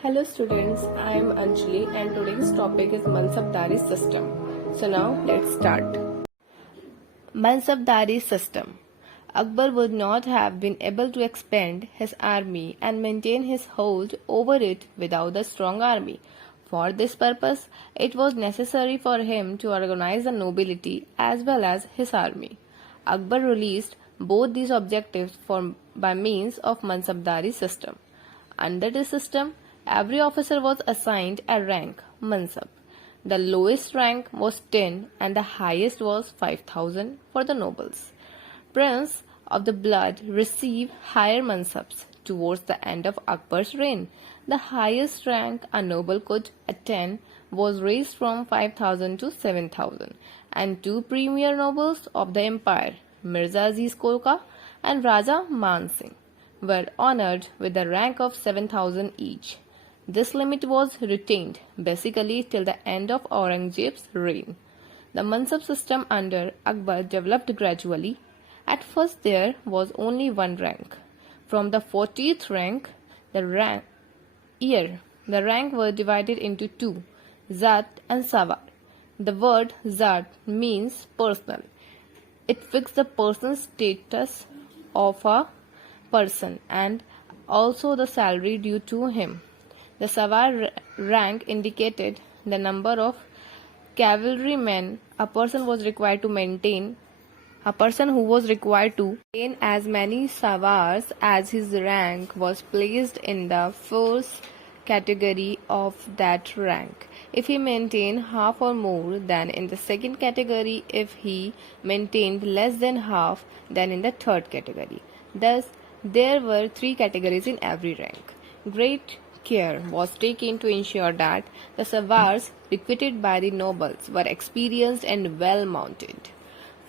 Hello students, I am Anjali and today's topic is Mansabdari system. So now let's start. Mansabdari system. Akbar would not have been able to expand his army and maintain his hold over it without a strong army. For this purpose, it was necessary for him to organize the nobility as well as his army. Akbar released both these objectives by means of Mansabdari system. Under this system, every officer was assigned a rank, Mansab. The lowest rank was 10 and the highest was 5,000 for the nobles. Prince of the blood received higher mansabs towards the end of Akbar's reign. The highest rank a noble could attain was raised from 5,000 to 7,000, and two premier nobles of the empire, Mirza Aziz Kolka and Raja Man Singh, were honored with the rank of 7,000 each. This limit was retained basically till the end of Aurangzeb's reign. The Mansab system under Akbar developed gradually. At first there was only one rank. From the 40th rank, the rank were divided into two, Zat and Savar. The word Zat means personal. It fixed the person's status of a person and also the salary due to him. The Savar rank indicated the number of cavalrymen a person who was required to maintain as many Savars as his rank was placed in the first category of that rank. If he maintained half or more than in the second category, if he maintained less than half than in the third category. Thus, there were three categories in every rank. Great care was taken to ensure that the Savars recruited by the nobles were experienced and well mounted.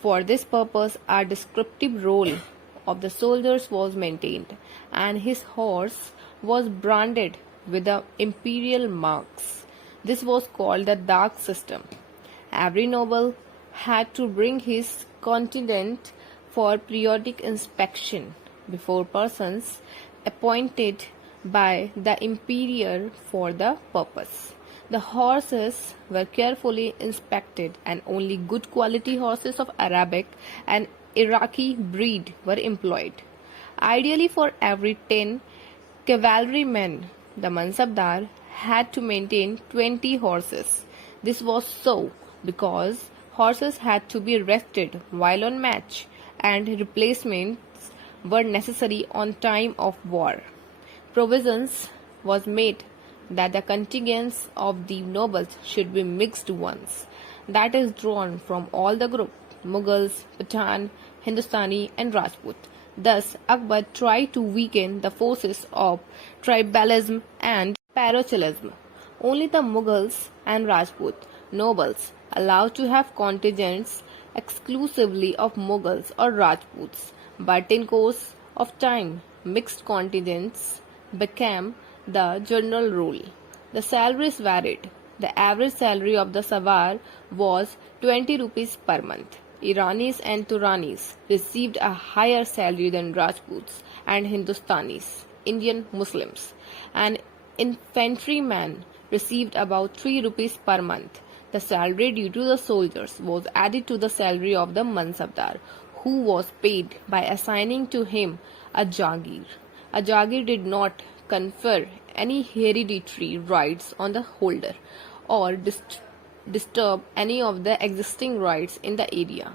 For this purpose, a descriptive roll of the soldiers was maintained, and his horse was branded with the imperial marks. This was called the Dag system. Every noble had to bring his contingent for periodic inspection before persons appointed by the emperor for the purpose. The horses were carefully inspected and only good quality horses of Arabic and Iraqi breed were employed. Ideally, for every 10 cavalrymen, the Mansabdar had to maintain 20 horses. This was so because horses had to be rested while on march and replacements were necessary on time of war. Provisions was made that the contingents of the nobles should be mixed ones, that is drawn from all the group, Mughals, Pathan, Hindustani and Rajput. Thus, Akbar tried to weaken the forces of tribalism and parochialism. Only the Mughals and Rajput nobles allowed to have contingents exclusively of Mughals or Rajputs, but in course of time, mixed contingents became the general rule. The salaries varied. The average salary of the Savar was 20 rupees per month. Iranis and Turanis received a higher salary than Rajputs and Hindustanis, Indian Muslims. An infantryman received about 3 rupees per month. The salary due to the soldiers was added to the salary of the Mansabdar, who was paid by assigning to him a Jagir. A Jagir did not confer any hereditary rights on the holder or disturb any of the existing rights in the area.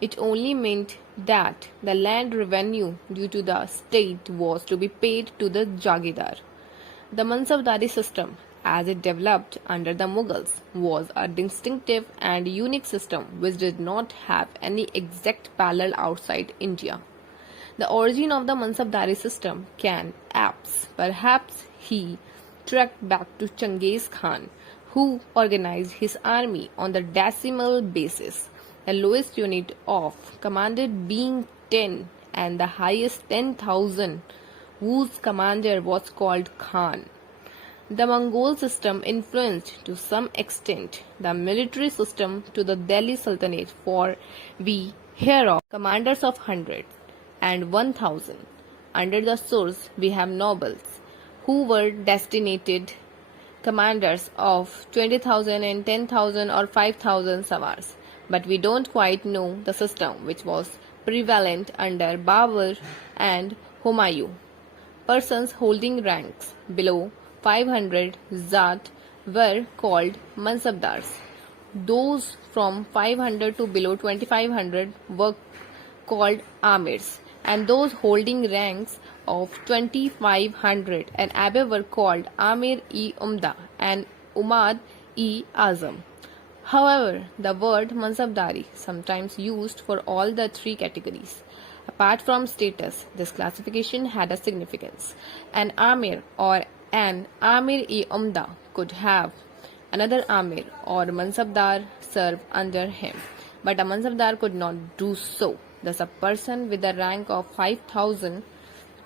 It only meant that the land revenue due to the state was to be paid to the Jagidar. The Mansabdari system, as it developed under the Mughals, was a distinctive and unique system which did not have any exact parallel outside India. The origin of the Mansabdari system can perhaps he tracked back to Genghis Khan, who organized his army on the decimal basis, the lowest unit of commanded being 10 and the highest 10,000, whose commander was called Khan. The Mongol system influenced to some extent the military system to the Delhi Sultanate, for we hear of commanders of hundreds and 1,000. Under the source, we have nobles who were designated commanders of 20,000 and 10,000 or 5,000 Sawars. But we don't quite know the system which was prevalent under Babur and Humayun. Persons holding ranks below 500 Zat were called Mansabdars. Those from 500 to below 2500 were called Amirs, and those holding ranks of 2500 and above were called Amir-e-Umda and Umad-e-Azam. However, the word Mansabdari sometimes used for all the three categories. Apart from status, this classification had a significance. An Amir or an Amir-e-Umda could have another Amir or Mansabdar serve under him, but a Mansabdar could not do so. Thus, a person with the rank of 5,000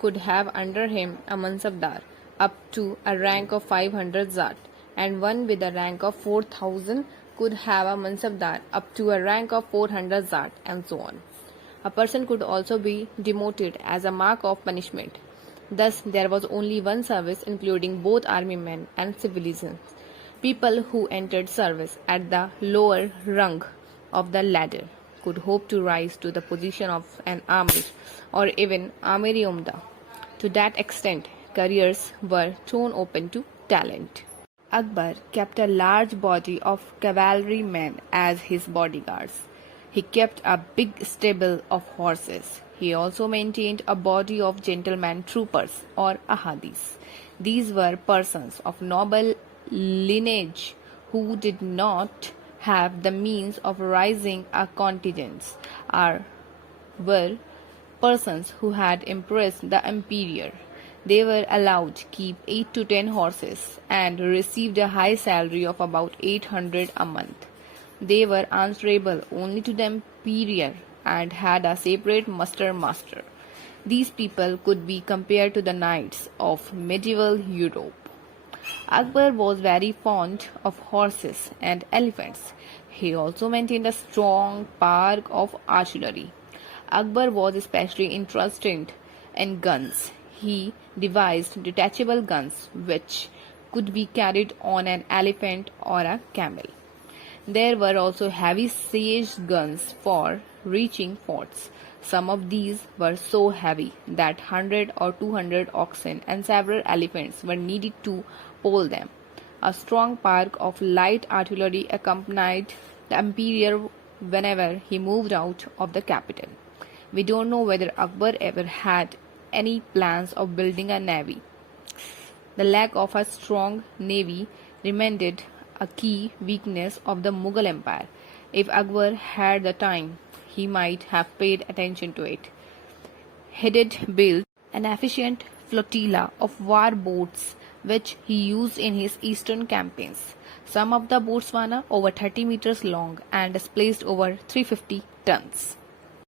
could have under him a Mansabdar up to a rank of 500 Zat, and one with a rank of 4,000 could have a Mansabdar up to a rank of 400 Zat, and so on. A person could also be demoted as a mark of punishment. Thus, there was only one service including both army men and civilians. People who entered service at the lower rung of the ladder could hope to rise to the position of an Amir or even Amir-e-Umda. To that extent, careers were thrown open to talent. Akbar kept a large body of cavalrymen as his bodyguards. He kept a big stable of horses. He also maintained a body of gentleman troopers or ahadis. These were persons of noble lineage who did not have the means of raising a contingent, or were persons who had impressed the emperor. They were allowed to keep 8 to 10 horses and received a high salary of about 800 a month. They were answerable only to the emperor and had a separate muster master. These people could be compared to the knights of medieval Europe. Akbar was very fond of horses and elephants. He also maintained a strong park of artillery. Akbar was especially interested in guns. He devised detachable guns which could be carried on an elephant or a camel. There were also heavy siege guns for reaching forts. Some of these were so heavy that 100 or 200 oxen and several elephants were needed to pull them. A strong park of light artillery accompanied the emperor whenever he moved out of the capital. We don't know whether Akbar ever had any plans of building a navy. The lack of a strong navy remained a key weakness of the Mughal Empire. If Akbar had the time, he might have paid attention to it. He did build an efficient flotilla of war boats which he used in his eastern campaigns. Some of the boats were over 30 meters long and displaced over 350 tons.